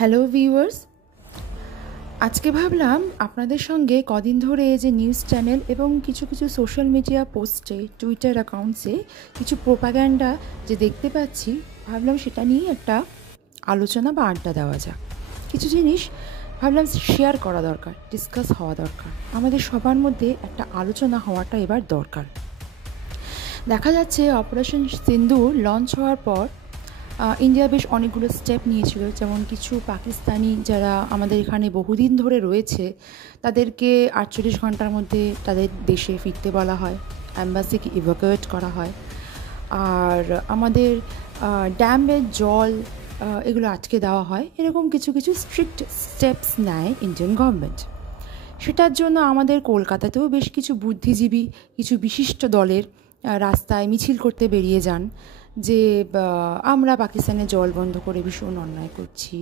Hello viewers, আজকে ভাবলাম আপনাদের সঙ্গে কদিন ধরে যে নিউজ চ্যানেল এবং কিছু সোশ্যাল মিডিয়া পোস্টে, টুইটার অ্যাকাউন্টসে কিছু প্রোপাগ্যান্ডা যে দেখতে পাচ্ছি, ভাবলাম সেটা নিয়ে একটা আলোচনা বা আড্ডা দেওয়া যাক। কিছু জিনিস ভাবলাম শেয়ার করা দরকার, ডিসকাস হওয়া দরকার, আমাদের সবার মধ্যে একটা আলোচনা হওয়াটা এবার দরকার। দেখা যাচ্ছে অপারেশন সিন্দুর লঞ্চ হওয়ার পর ইন্ডিয়া বেশ অনেকগুলো স্টেপ নিয়েছিল, যেমন কিছু পাকিস্তানি যারা আমাদের এখানে বহুদিন ধরে রয়েছে তাদেরকে 48 ঘন্টার মধ্যে তাদের দেশে ফিরতে বলা হয়, অ্যাম্বাসিকে ইভাকুয়েট করা হয়, আর আমাদের ড্যামের জল এগুলো আটকে দেওয়া হয়। এরকম কিছু স্ট্রিক্ট স্টেপস নেয় ইন্ডিয়ান গভর্নমেন্ট। সেটার জন্য আমাদের কলকাতাতেও বেশ কিছু বুদ্ধিজীবী, কিছু বিশিষ্ট দলের রাস্তায় মিছিল করতে বেরিয়ে যান যে আমরা পাকিস্তানের জল বন্ধ করে ভীষণ অন্যায় করছি,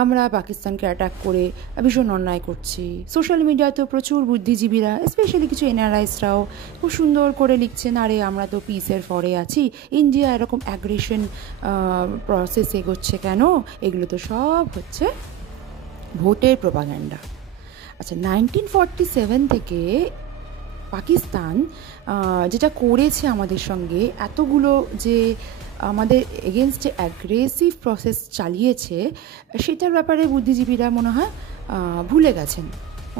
আমরা পাকিস্তানকে অ্যাটাক করে ভীষণ অন্যায় করছি। সোশ্যাল মিডিয়াতেও প্রচুর বুদ্ধিজীবীরা, স্পেশালি কিছু এনআরআইসরাও খুব সুন্দর করে লিখছেন, আরে আমরা তো পিসের ফরে আছি, ইন্ডিয়া এরকম অ্যাগ্রেশন প্রসেস এগোচ্ছে কেন, এগুলো তো সব হচ্ছে ভোটের প্রোপাগ্যান্ডা। আচ্ছা, 1947 থেকে পাকিস্তান যেটা করেছে আমাদের সঙ্গে, এতগুলো যে আমাদের এগেনস্টে অ্যাগ্রেসিভ প্রসেস চালিয়েছে, সেটার ব্যাপারে বুদ্ধিজীবীরা মনে হয় ভুলে গেছেন,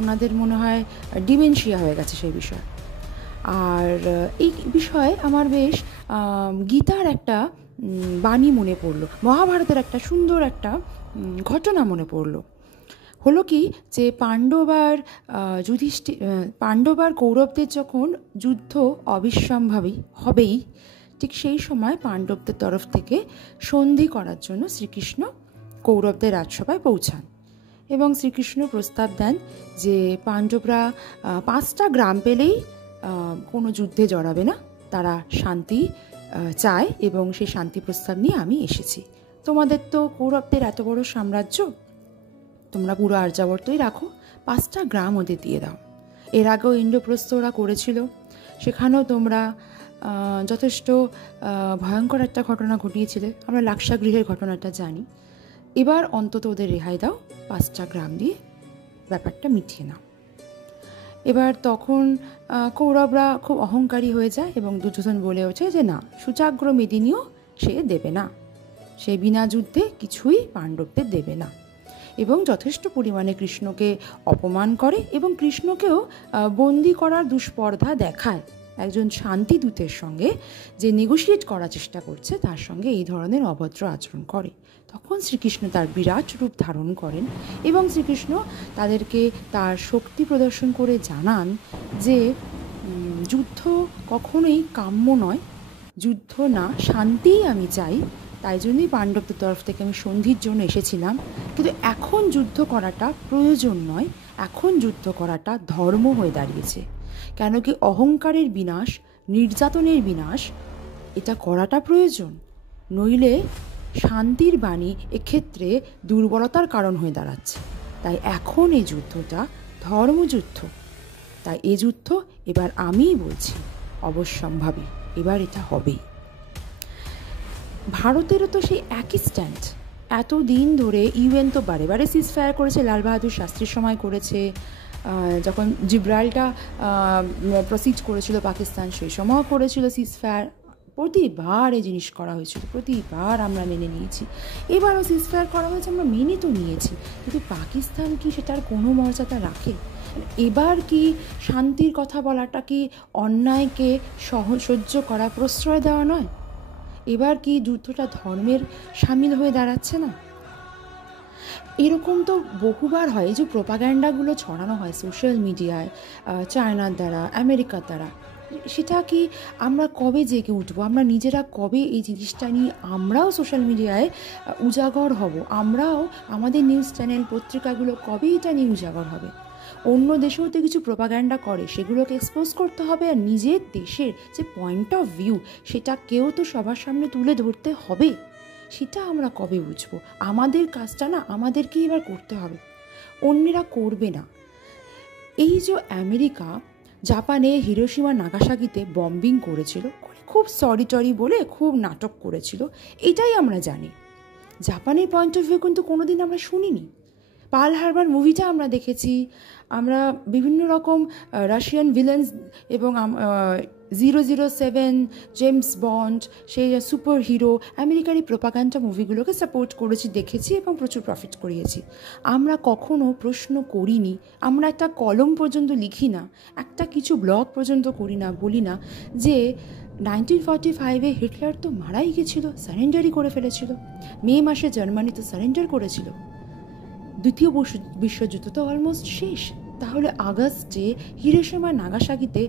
ওনাদের মনে হয় ডিমেনশিয়া হয়ে গেছে সেই বিষয়। আর এই বিষয়ে আমার বেশ গীতার একটা বাণী মনে পড়লো, মহাভারতের একটা সুন্দর একটা ঘটনা মনে পড়লো। হলো কি, যে পাণ্ডব আর কৌরবদের যখন যুদ্ধ অবিসম্ভাবী হবেই, ঠিক সেই সময় পাণ্ডবদের তরফ থেকে সন্ধি করার জন্য শ্রীকৃষ্ণ কৌরবদের রাজসভায় পৌঁছান এবং শ্রীকৃষ্ণ প্রস্তাব দেন যে পাণ্ডবরা 5টা গ্রাম পেলেই কোনো যুদ্ধে জড়াবে না, তারা শান্তি চায় এবং সেই শান্তি প্রস্তাব নিয়ে আমি এসেছি। তোমাদের তো কৌরবদের এত বড় সাম্রাজ্য, তোমরা পুরো আর্যাবর্তই রাখো, 5টা গ্রাম ওদের দিয়ে দাও। এর আগেও ইন্দ্রপ্রস্থ ওরা করেছিল, সেখানেও তোমরা যথেষ্ট ভয়ঙ্কর একটা ঘটনা ঘটিয়েছিলে, আমরা লাক্ষাগৃহের ঘটনাটা জানি। এবার অন্তত ওদের রেহাই দাও, 5টা গ্রাম দিয়ে ব্যাপারটা মিটিয়ে নাও। এবার তখন কৌরবরা খুব অহংকারী হয়ে যায় এবং দুর্যোধন বলে ওঠে যে না, সুচাগ্র মেদিনীও সে দেবে না, সে বিনা যুদ্ধে কিছুই পাণ্ডবদের দেবে না, এবং যথেষ্ট পরিমাণে কৃষ্ণকে অপমান করে এবং কৃষ্ণকেও বন্দি করার দুষ্পর্ধা দেখায়। একজন শান্তিদূতের সঙ্গে যে নেগোশিয়েট করার চেষ্টা করছে তার সঙ্গে এই ধরনের অভদ্র আচরণ করে। তখন শ্রীকৃষ্ণ তার বিরাট রূপ ধারণ করেন এবং শ্রীকৃষ্ণ তাদেরকে তার শক্তি প্রদর্শন করে জানান যে যুদ্ধ কখনোই কাম্য নয়, যুদ্ধ না, শান্তিই আমি চাই, তাই জন্যই পাণ্ডবদের তরফ থেকে আমি সন্ধির জন্য এসেছিলাম, কিন্তু এখন যুদ্ধ করাটা প্রয়োজন নয়, এখন যুদ্ধ করাটা ধর্ম হয়ে দাঁড়িয়েছে। কেন কি অহংকারের বিনাশ, নির্যাতনের বিনাশ, এটা করাটা প্রয়োজন, নইলে শান্তির বাণী এক্ষেত্রে দুর্বলতার কারণ হয়ে দাঁড়াচ্ছে। তাই এখন এই যুদ্ধটা ধর্মযুদ্ধ, তাই এই যুদ্ধ এবার আমিই বলছি অবশ্যম্ভাবী, এবার এটা হবেই। ভারতেরও তো সেই একই স্ট্যান্ড, এতদিন ধরে ইউএন তো বারে বারে সিজফায়ার করেছে, লাল বাহাদুর শাস্ত্রীর সময় করেছে, যখন জিব্রাল্টা প্রসিড করেছিল পাকিস্তান সেই সময়ও করেছিল সিজফায়ার, প্রতিবার এই জিনিস করা হয়েছিল, প্রতিবার আমরা মেনে নিয়েছি, এবারও সিজফায়ার করা হয়েছে, আমরা মেনে তো নিয়েছি, কিন্তু পাকিস্তান কি সেটার কোনো মর্যাদা রাখে? এবার কি শান্তির কথা বলাটা কি অন্যায়কে সহ্য করা, প্রশ্রয় দেওয়া নয়? এবার কি যুদ্ধটা ধর্মের সামিল হয়ে দাঁড়াচ্ছে না? এরকম তো বহুবার হয়, এই যে প্রোপাগ্যান্ডাগুলো ছড়ানো হয় সোশ্যাল মিডিয়ায় চায়নার দ্বারা, আমেরিকার দ্বারা, সেটা কি আমরা কবে জেগে উঠবো? আমরা নিজেরা কবে এই জিনিসটা নিয়ে আমরাও সোশ্যাল মিডিয়ায় উজাগর হব? আমরাও আমাদের নিউজ চ্যানেল পত্রিকাগুলো কবে এটা নিয়ে উজাগর হবে? অন্য দেশেও তো কিছু প্রোপাগ্যান্ডা করে, সেগুলোকে এক্সপোজ করতে হবে, আর নিজের দেশের যে পয়েন্ট অফ ভিউ সেটাকেও তো সবার সামনে তুলে ধরতে হবে। সেটা আমরা কবে বুঝবো? আমাদের কাজটা না আমাদেরকেই এবার করতে হবে, অন্যেরা করবে না। এই যে আমেরিকা জাপানে হিরোশিমা নাগাসাকিতে বম্বিং করেছিল, খুব সরি টরি বলে খুব নাটক করেছিল, এটাই আমরা জানি। জাপানের পয়েন্ট অফ ভিউ কিন্তু কোনোদিন আমরা শুনিনি। পার্ল হারবার মুভিটা আমরা দেখেছি, আমরা বিভিন্ন রকম রাশিয়ান ভিলেন্স এবং 007, জেমস বন্ড, সেই সুপার হিরো, আমেরিকার এই প্রোপাগান্ডা মুভিগুলোকে সাপোর্ট করেছি, দেখেছি এবং প্রচুর প্রফিট করিয়েছি। আমরা কখনো প্রশ্ন করিনি, আমরা একটা কলম পর্যন্ত লিখি না, একটা কিছু ব্লগ পর্যন্ত করি না, বলি না যে 1945-এ হিটলার তো মারাই গেছিল, সারেন্ডারই করে ফেলেছিল। মে মাসে জার্মানি তো সারেন্ডার করেছিল। দ্বিতীয় বিশ্বযুদ্ধ তো অলমোস্ট শেষ। তাহলে আগস্টে হিরোশিমা নাগাসাকিতে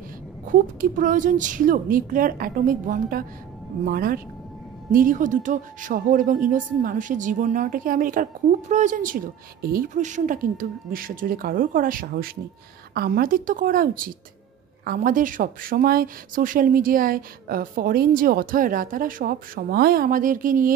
খুব কি প্রয়োজন ছিল নিউক্লিয়ার অ্যাটমিক বমটা মারার? নিরীহ দুটো শহর এবং ইনোসেন্ট মানুষের জীবন নেওয়াটাকে আমেরিকার খুব প্রয়োজন ছিল? এই প্রশ্নটা কিন্তু বিশ্বজুড়ে কারোর করার সাহস নেই। আমাদের তো করা উচিত। আমাদের সব সময় সোশ্যাল মিডিয়ায় ফরেন যে অথররা, তারা সব সময় আমাদেরকে নিয়ে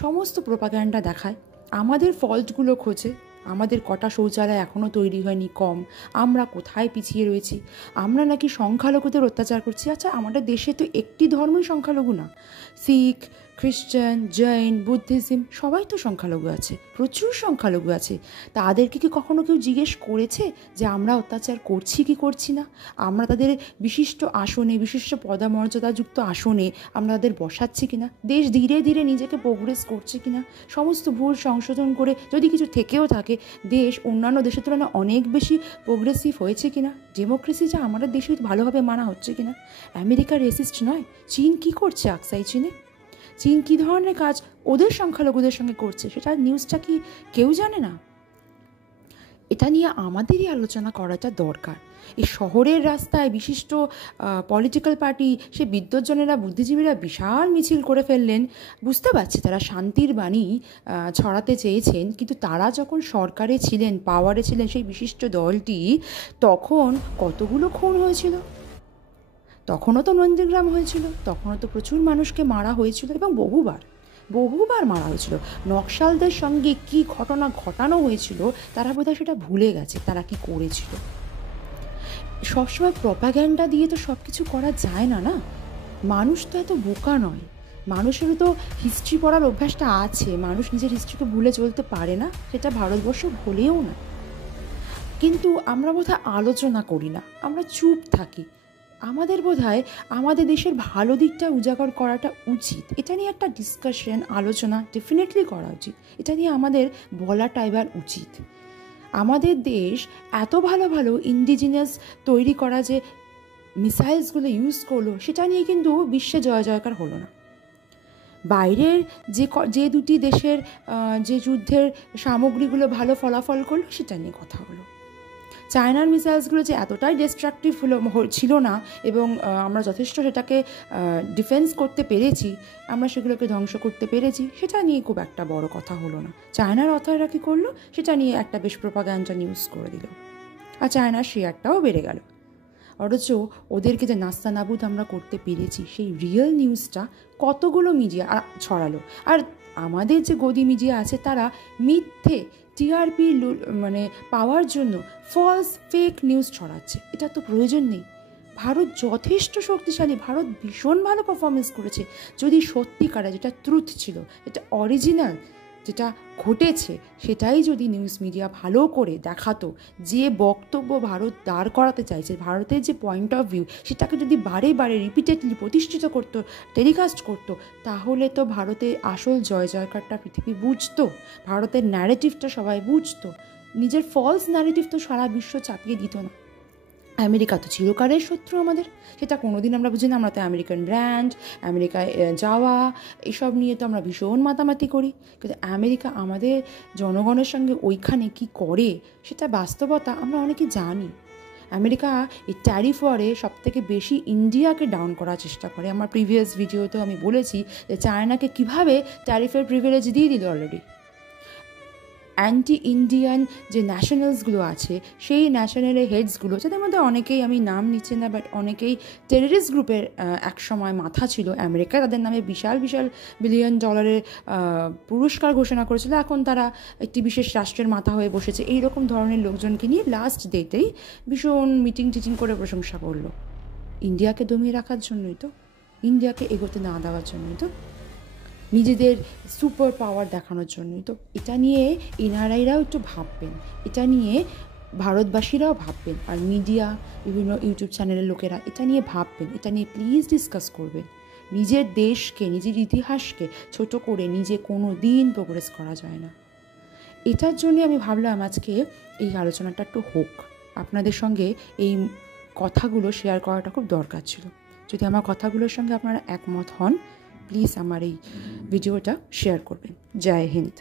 সমস্ত প্রোপাগান্ডা দেখায়, আমাদের ফল্টগুলো খোঁজে। আমাদের কটা শৌচালয় এখনও তৈরি হয়নি কম, আমরা কোথায় পিছিয়ে রয়েছি, আমরা নাকি সংখ্যালঘুদের অত্যাচার করছি। আচ্ছা, আমাদের দেশে তো একটি ধর্মই সংখ্যালঘু না, শিখ, খ্রিস্টান, জৈন, বুদ্ধিজম সবাই তো সংখ্যালঘু আছে, প্রচুর সংখ্যালঘু আছে। তাদেরকে কি কখনো কেউ জিজ্ঞেস করেছে যে আমরা অত্যাচার করছি কি করছি না? আমরা তাদের বিশিষ্ট আসনে, বিশিষ্ট পদমর্যাদাযুক্ত আসনে আমরা তাদের বসাচ্ছি কিনা? দেশ ধীরে ধীরে নিজেকে প্রোগ্রেস করছে কিনা? সমস্ত ভুল সংশোধন করে যদি কিছু থেকেও থাকে, দেশ অন্যান্য দেশের তুলনায় অনেক বেশি প্রোগ্রেসিভ হয়েছে কিনা? ডেমোক্রেসি যা আমাদের দেশে ভালোভাবে মানা হচ্ছে কিনা? আমেরিকা রেসিস্ট নয়। চীন কি করছে আকসাই চীনে? চীন কী ধরনের কাজ ওদের সংখ্যালঘুদের সঙ্গে করছে, সেটা নিউজটা কি কেউ জানে না? এটা নিয়ে আমাদেরই আলোচনা করাটা দরকার। এই শহরের রাস্তায় বিশিষ্ট পলিটিক্যাল পার্টি, সে বিদ্বজ্জনেরা, বুদ্ধিজীবীরা বিশাল মিছিল করে ফেললেন। বুঝতে পারছি তারা শান্তির বাণী ছড়াতে চেয়েছেন, কিন্তু তারা যখন সরকারে ছিলেন, পাওয়ারে ছিলেন, সেই বিশিষ্ট দলটি, তখন কতগুলো খুন হয়েছিল, তখনও তো নন্দীগ্রাম হয়েছিল, তখনও তো প্রচুর মানুষকে মারা হয়েছিল এবং বহুবার মারা হয়েছিল। নকশালদের সঙ্গে কি ঘটনা ঘটানো হয়েছিল তারা বোধহয় সেটা ভুলে গেছে, তারা কি করেছিল। সবসময় প্রপাগ্যান্ডা দিয়ে তো সব কিছু করা যায় না, না? মানুষ তো এত বোকা নয়, মানুষেরও তো হিস্ট্রি পড়ার অভ্যাসটা আছে, মানুষ নিজের হিস্ট্রিকে ভুলে চলতে পারে না, সেটা ভারতবর্ষ ভুলেও না। কিন্তু আমরা বোধহয় আলোচনা করি না, আমরা চুপ থাকি। আমাদের বোধহয় আমাদের দেশের ভালো দিকটা উজাগর করাটা উচিত। এটা নিয়ে একটা ডিসকাশন, আলোচনা ডেফিনেটলি করা উচিত। এটা নিয়ে আমাদের বলাটা এবার উচিত। আমাদের দেশ এত ভালো ভালো ইন্ডিজিনাস তৈরি করা যে মিসাইলসগুলো ইউজ করলো, সেটা নিয়ে কিন্তু বিশ্বে জয় জয়কার হলো না। বাইরের যে দুটি দেশের যে যুদ্ধের সামগ্রীগুলো ভালো ফলাফল করলো, সেটা নিয়ে কথা হলো। চায়নার মিসাইলসগুলো যে এতটাই ডিস্ট্রাকটিভ ছিল না এবং আমরা যথেষ্ট সেটাকে ডিফেন্স করতে পেরেছি, আমরা সেগুলোকে ধ্বংস করতে পেরেছি, সেটা নিয়ে খুব একটা বড় কথা হলো না। চায়নার অথররা কী করলো, সেটা নিয়ে একটা বেশ প্রোপাগান্ডা নিউজ করে দিল, আর চায়নার শেয়ারটাও বেড়ে গেল। অথচ ওদেরকে যে নাস্তানাবুদ আমরা করতে পেরেছি, সেই রিয়েল নিউজটা কতগুলো মিডিয়া ছড়ালো। আর আমাদের যে গদি মিডিয়া আছে, তারা মিথ্যে টিআরপি পাওয়ার জন্য ফলস ফেক নিউজ ছড়াচ্ছে। এটা তো প্রয়োজন নেই। ভারত যথেষ্ট শক্তিশালী, ভারত ভীষণ ভালো পারফরমেন্স করেছে। যদি সত্যিকারে যেটা ট্রুথ ছিল, যেটা অরিজিনাল, যেটা ঘটেছে, সেটাই যদি নিউজ মিডিয়া ভালো করে দেখাতো, যে বক্তব্য ভারত দাঁড় করাতে চাইছে, ভারতের যে পয়েন্ট অফ ভিউ, সেটাকে যদি বারে বারে রিপিটেডলি প্রতিষ্ঠিত করতো, টেলিকাস্ট করতো, তাহলে তো ভারতের আসল জয় জয়কারটা পৃথিবী বুঝতো, ভারতের ন্যারেটিভটা সবাই বুঝতো। নিজের ফলস ন্যারেটিভ তো সারা বিশ্ব চাপিয়ে দিত না। আমেরিকা তো চিরকালের শত্রু আমাদের, সেটা কোনোদিন আমরা বুঝি না। আমরা তো আমেরিকান ব্র্যান্ড, আমেরিকায় যাওয়া, এসব নিয়ে তো আমরা ভীষণ মাতামাতি করি, কিন্তু আমেরিকা আমাদের জনগণের সঙ্গে ওইখানে কি করে সেটা বাস্তবতা আমরা অনেকে জানি। আমেরিকা এই ট্যারিফ ওয়ারে সবথেকে বেশি ইন্ডিয়াকে ডাউন করার চেষ্টা করে। আমার প্রিভিয়াস ভিডিওতেও আমি বলেছি যে চায়নাকে কীভাবে ট্যারিফের প্রিভিলেজ দিয়ে দিল অলরেডি। অ্যান্টি ইন্ডিয়ান যে ন্যাশনালসগুলো আছে, সেই ন্যাশনালের হেডসগুলো, যাদের মধ্যে অনেকেই, আমি নাম নিচ্ছি না, বাট অনেকেই টেররিস্ট গ্রুপের একসময় মাথা ছিল আমেরিকা, তাদের নামে বিশাল বিশাল $1 বিলিয়ন পুরস্কার ঘোষণা করেছিল। এখন তারা একটি বিশেষ রাষ্ট্রের মাথা হয়ে বসেছে। এই রকম ধরনের লোকজনকে নিয়ে লাস্ট ডেটেই ভীষণ মিটিং করে প্রশংসা করলো। ইন্ডিয়াকে দমিয়ে রাখার জন্যই তো, ইন্ডিয়াকে এগোতে না দেওয়ার জন্যই তো। নিজেদের সুপার পাওয়ার দেখানোর জন্যই। তো এটা নিয়ে এনআরআইরাও একটু ভাববেন, এটা নিয়ে ভারতবাসীরাও ভাববেন, আর মিডিয়া, বিভিন্ন ইউটিউব চ্যানেলের লোকেরা এটা নিয়ে ভাববেন, এটা নিয়ে প্লিজ ডিসকাস করবেন। নিজের দেশকে, নিজের ইতিহাসকে ছোট করে নিজে কোনো দিন প্রোগ্রেস করা যায় না। এটার জন্যে আমি ভাবলাম আজকে এই আলোচনাটা একটু হোক, আপনাদের সঙ্গে এই কথাগুলো শেয়ার করাটা খুব দরকার ছিল। যদি আমার কথাগুলোর সঙ্গে আপনারা একমত হন, প্লিজ আমার এই ভিডিওটা শেয়ার করবেন। জয় হিন্দ।